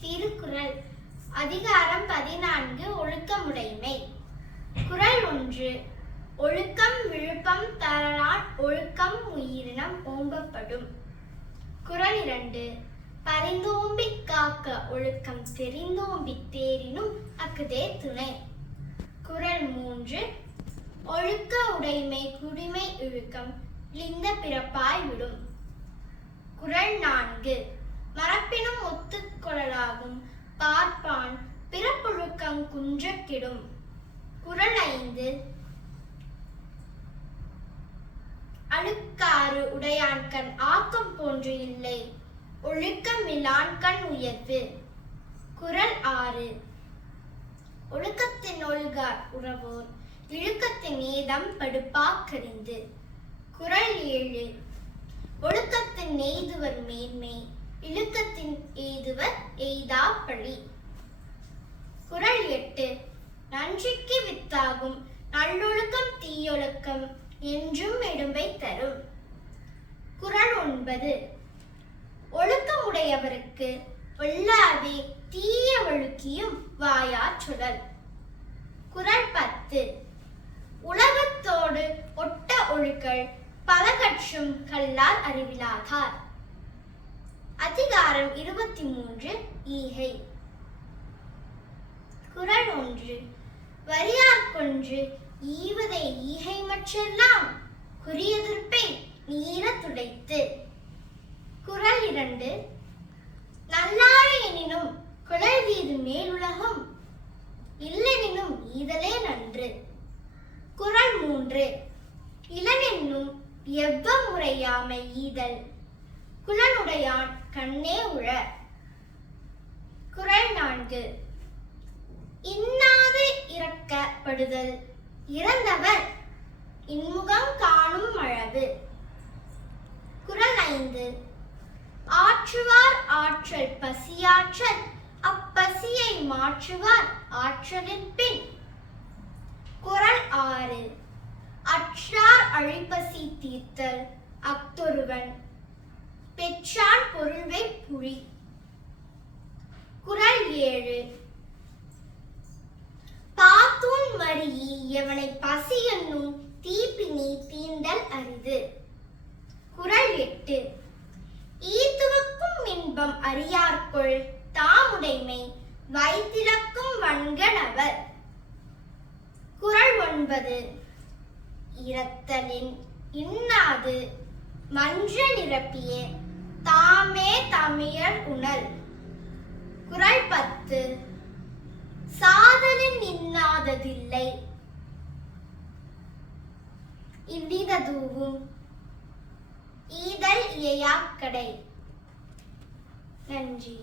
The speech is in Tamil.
திருக்குறள். அதிகாரம் பதினான்கு ஒழுக்கமுடைமை. குறள் ஒன்று ஒழுக்கம் விழுப்பம் தரலான் ஒழுக்கம் உயிரினம் ஓம்பப்படும். குறள் இரண்டு பரிந்தோம்பி காக்க ஒழுக்கம் தெரிந்தோம்பி தேரினும் அக்குதே துணை. குறள் மூன்று ஒழுக்க உடைமை குடிமை இழுக்கம் லிந்த பிறப்பாய் விடும். குறள் நான்கு மரப்பினும் ஒத்துக்கொள்ளலாகும். பார்ப்பான் பிறப்புழுக்கம் குன்றக்கிடும். குரல் குறள் ஐந்து. அழுக்காறு உடையான்கண் ஆக்கம் போன்று இல்லை. ஒழுக்கமிலான்கண் உயர்வு. குறள் ஆறு. ஒழுக்கத்தின் ஒழுகார் உறவோர் இழுக்கத்தின் ஏதம் படுப்பாக்கறிந்து குறள் ஏழு. ஒழுக்கத்தின் நெய்துவர் மேன்மை இழுக்கத்தின் எய்துவர் எய்தா பழி? குறள் எட்டு நன்றிக்கு வித்தாகும் நல்லொழுக்கம் தீயொழுக்கம் என்றும் எடும்பை தரும். குறள் ஒன்பது ஒழுக்கமுடையவருக்கு ஒல்லாவே தீய ஒழுக்கியும் வாயா சுழல் குறள் பத்து உலகத்தோடு ஒட்ட ஒழுக்கள் பல கற்றும் கல்லால் அறிவிலாகார் அதிகாரம் இருபத்தி மூன்று ஈகை. குறள் ஒன்று. வரியார் கொன்று ஈவதை ஈகை மற்றெல்லாம் குறியெதிர்ப்பை நீர துடைத்து. குறள் இரண்டு. நல்லாறு எனினும் குழல் வீது மேலுலகம் இல்லெனினும் ஈதலே நன்று. குறள் மூன்று. இளனென்னும் எவ்வ முறையாமை ஈதல் குலனுடையான் கண்ணே உழ. குறள் நான்கு. இன்னாது இறக்கப்படுதல் இறந்தவர் இன்முகம் காணும் அளவு குரல் ஐந்து. ஆற்றுவார் ஆற்றல் பசியாற்றல். அப்பசியை மாற்றுவார் ஆற்றலின் பின். குறள் ஆறு. அற்றார் அழிப்பசி தீர்த்தல். அத்தொருவன் பொருள்வை புரி. குரல் ஏழு. பாத்தூன் மறியி எவனை பசி என்னும் தீப்பினி தீண்டல் அரிது. குரல் எட்டு. ஈத்துவக்கும் இன்பம் அறியார்க்குள் தாமுடைமை வைத்திலக்கும் வன்கணவர் குரல் ஒன்பது. இரத்தலின் இன்னாது மன்ற நிரப்பிய பத்து சாதலின் இன்னாததில்லை இவ்விததூவும் ஈதல் இயையாக்கடை. நன்றி.